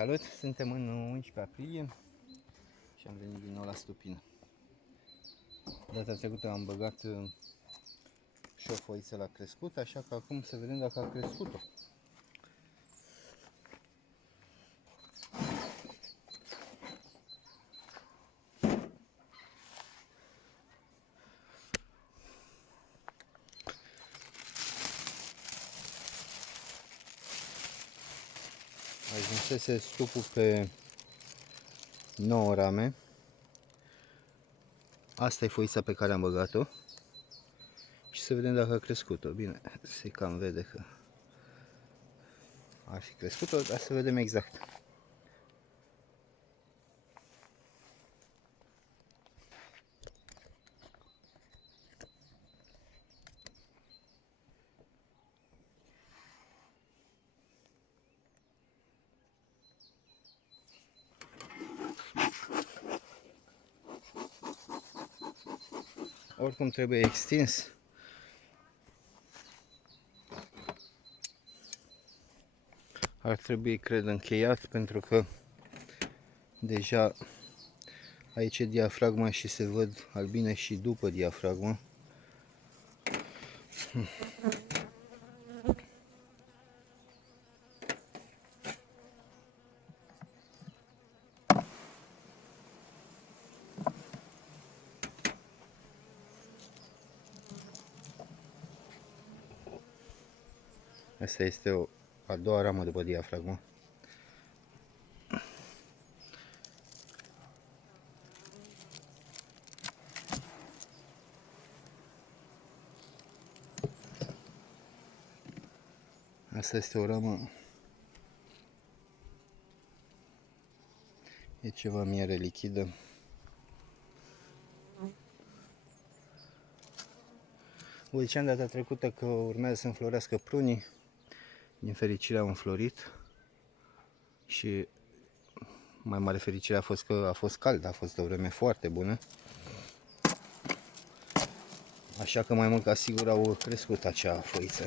Salut! Suntem în 11 aprilie și am venit din nou la stupină. Data trecută am băgat și o foiță la crescut, așa că acum să vedem dacă a crescut-o. Ajunsese stupul pe 9 rame. Asta e foița pe care am băgat-o și să vedem dacă a crescut-o. Bine, se cam vede că ar fi crescut-o, dar să vedem exact. Oricum trebuie extins. Ar trebui, cred, încheiat, pentru că deja aici e diafragma și se văd albine și după diafragmă. Asta este a doua ramă după diafragmă. Asta este o ramă. E ceva miere lichidă. Vă ziceam data trecută că urmează să înflorească prunii. Din fericire au înflorit. Și mai mare fericire a fost că a fost cald, a fost o vreme foarte bună. Așa că mai mult ca sigur au crescut acea foiță.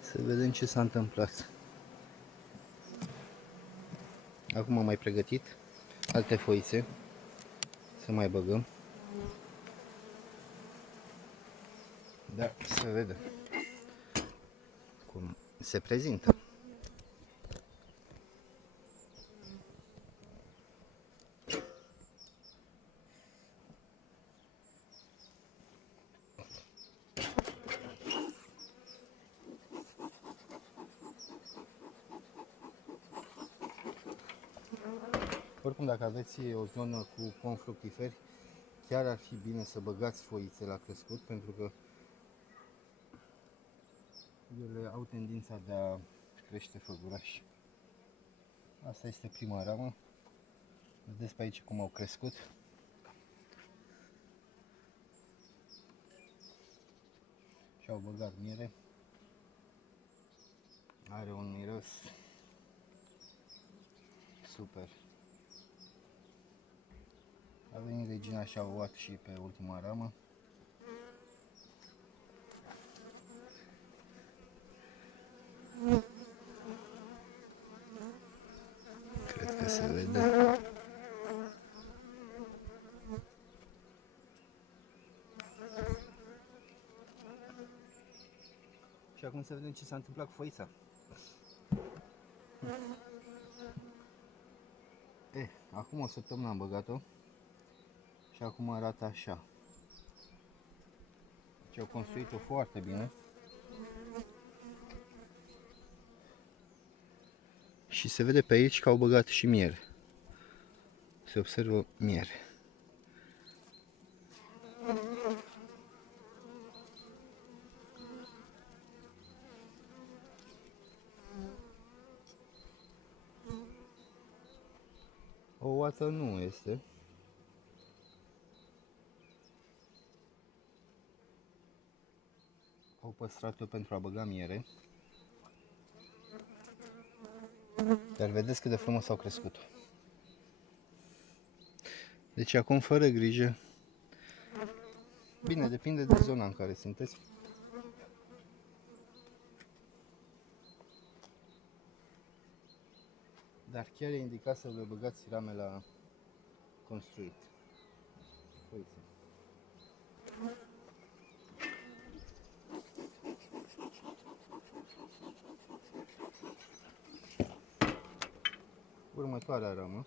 Să vedem ce s-a întâmplat. Acum am mai pregătit alte foițe să mai băgăm. Da, să vedem cum se prezintă. Oricum, dacă aveți o zonă cu pom fructiferi, chiar ar fi bine să băgați foițe la crescut, pentru că ele au tendința de a crește făgurași. Asta este prima ramă. Vedeți pe aici cum au crescut. Și au băgat miere. Are un miros super. A venit regina și a luat și pe ultima ramă. Cred că se vede. Și acum să vedem ce s-a întâmplat cu foița. Acum o săptămână am băgat-o și acum arată așa. Deci au construit-o foarte bine. Și se vede pe aici că au băgat și miere. Se observă miere. O oată nu este. Au păstrat-o pentru a băga miere. Dar vedeți cât de frumos au crescut. Deci acum fără grijă. Bine, depinde de zona în care sunteți. Dar chiar e indicat să le băgați rame la construit. Uite. Următoarea ramă.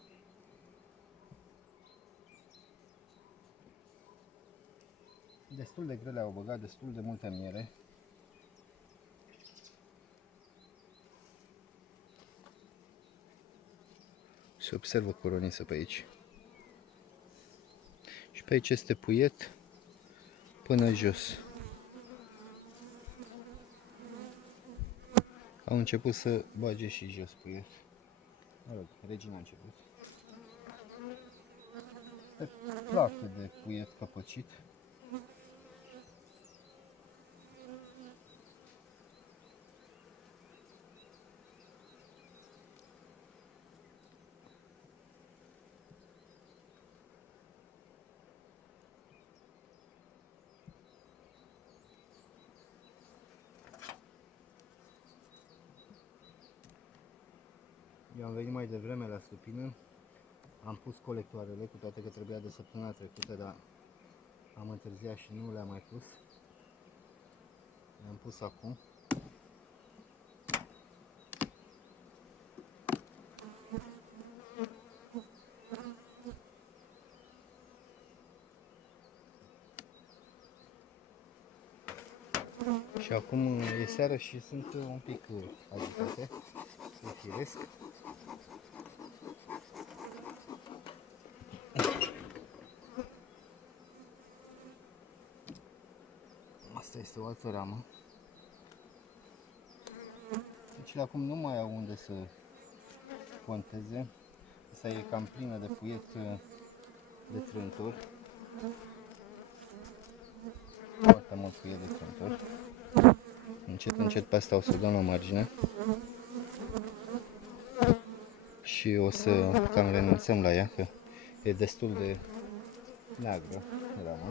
Destul de grele, au băgat destul de multă miere. Se observă coronisă pe aici. Și pe aici este puiet până jos. Au început să bage și jos puiet. Mă rog, regina a început. Este placă de puiet căpăcit. Eu am venit mai devreme la stupină, am pus colectoarele, cu toate că trebuia de săptămâna trecută, dar am întârziat și nu le-am mai pus. Le-am pus acum. Și acum e seară și sunt un pic agitate, e firesc. Asta este o altă ramă. Deci acum nu mai au unde să ponteze. Asta e cam plină de puiet de trântori. Foarte mult puiet de trântori. Încet, încet pe asta o să o dăm la margine. Și o să cam renunțăm la ea, că e destul de neagră rama.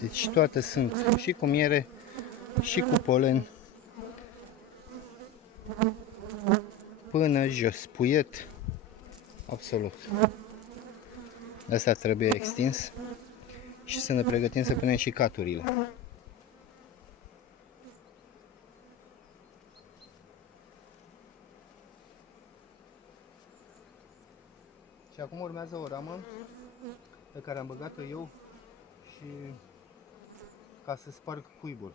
Deci toate sunt și cu miere și cu polen până jos, puiet absolut. Asta trebuie extins și să ne pregătim să punem și caturile. Și acum urmează o ramă pe care am băgat-o eu și ca să sparg cuibul.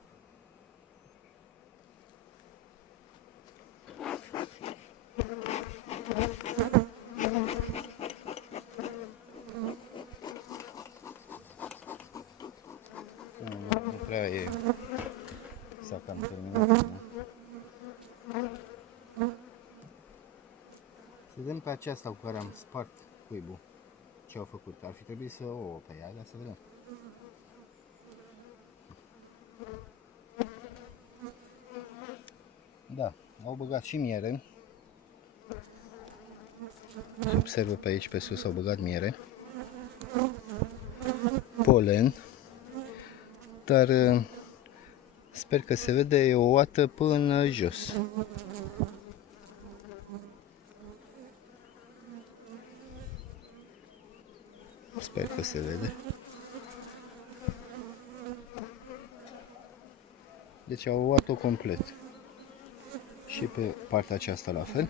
Nu prea e, s-a cam terminat. Să vedem pe aceasta cu care am spart cuibul ce au făcut. Ar fi trebuit să o pe ea, dar să vedem. Da, au băgat și miere. Se observă pe aici pe sus, au băgat miere. Polen. Dar sper că se vede o oată până jos. Sper că se vede. Deci au luat-o complet. Și pe partea aceasta la fel.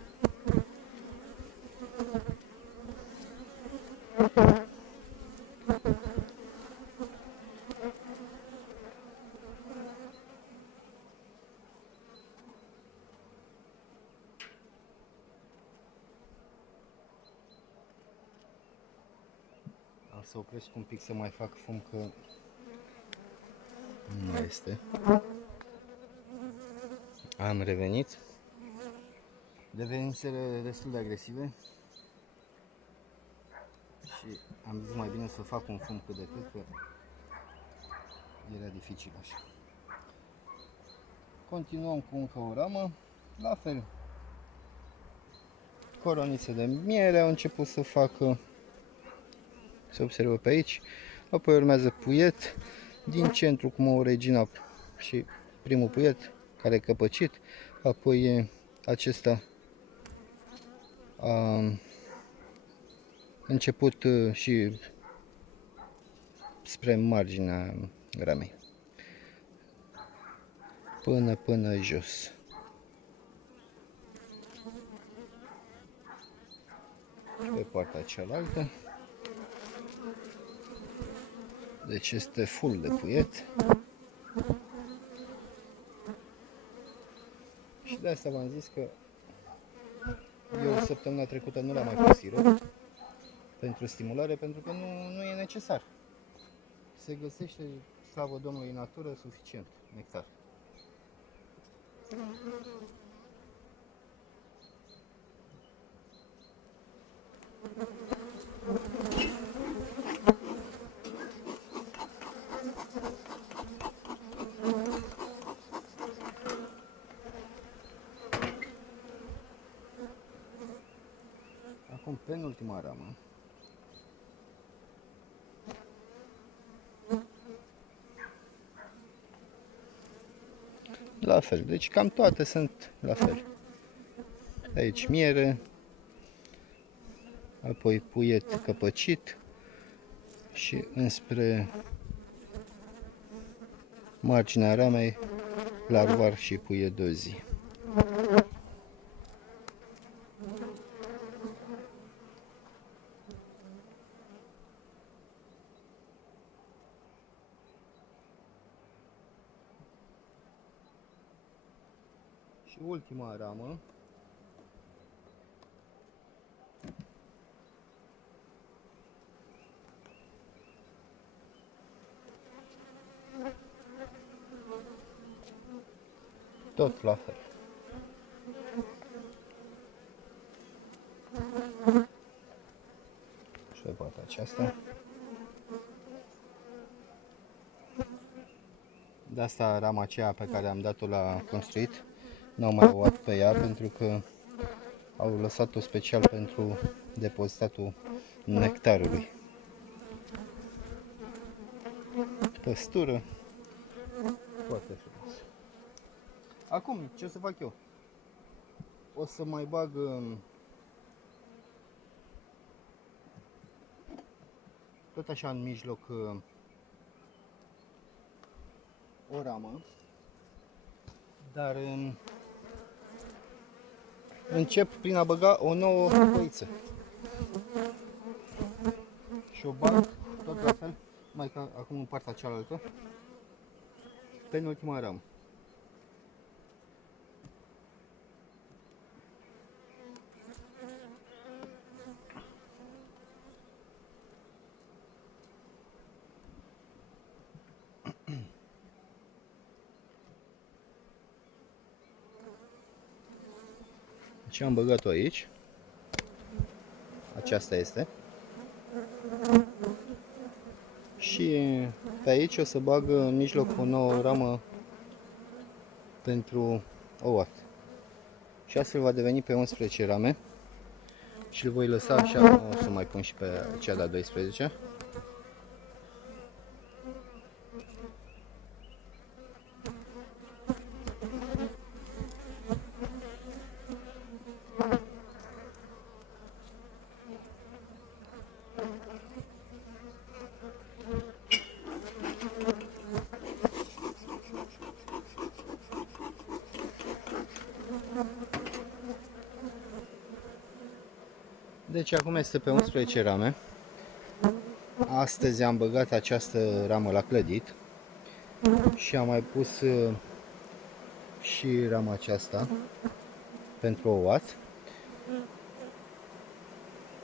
Am să opresc un pic să mai fac fum că nu este. Am revenit. Deveniseră destul de agresive și am zis mai bine să fac un fum cât de cât, că era dificil așa. Continuăm cu încă o ramă, la fel. Coronițe de miere au început să facă, se observă pe aici. Apoi urmează puiet din centru, cum o regina și primul puiet care e căpăcit. Apoi acesta a început și spre marginea ramei, până jos. Pe partea cealaltă, deci este full de puiet. Și de asta v-am zis că eu săptămâna trecută nu l-am mai pus sirop pentru stimulare, pentru că nu e necesar. Se găsește, slavă Domnului, în natură suficient nectar. Acum, penultima ramă. La fel, deci cam toate sunt la fel. Aici miere, apoi puiet căpăcit și înspre marginea ramei larvar și puiet dozi. Și ultima ramă. Tot la fel. Și pe partea aceasta. De asta rama aceea pe care am dat-o la construit, n-au mai luat pe ea pentru că au lăsat-o special pentru depozitatul nectarului. Păstură. Foarte frumos. Acum, ce o să fac eu? O să mai bag tot așa în mijloc o ramă, dar încep prin a băga o nouă foiță și o bag tot la fel, mai ca acum în partea cealaltă, penultima ramă. Și am băgat-o aici. Aceasta este. Și pe aici o să bag în mijloc o nouă ramă pentru ouat. Și astfel va deveni pe 11 rame. Și îl voi lăsa așa, nu o să mai pun și pe cea de-a 12. Deci acum este pe 11 rame. Astăzi am băgat această ramă la clădit și am mai pus și rama aceasta pentru ouat.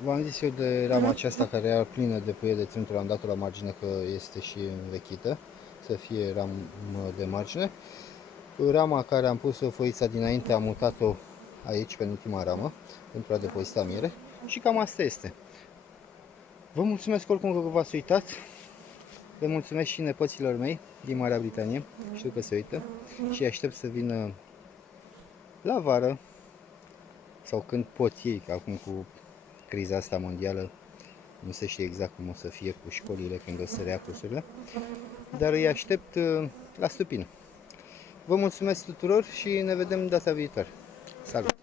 V-am zis eu de rama aceasta care era plină de puie de trântul, am dat-o la margine că este și învechită, să fie ramă de margine. Rama care am pus-o foița dinainte am mutat-o aici, pe ultima ramă, pentru a depozita miere și cam asta este. Vă mulțumesc oricum că v-ați uitat. Le mulțumesc și nepoților mei din Marea Britanie, știu că se uită și aștept să vină la vară sau când pot ei, că acum cu criza asta mondială nu se știe exact cum o să fie cu școlile când o să reia cursurile, dar îi aștept la Stupin. Vă mulțumesc tuturor și ne vedem data viitoare. Salut!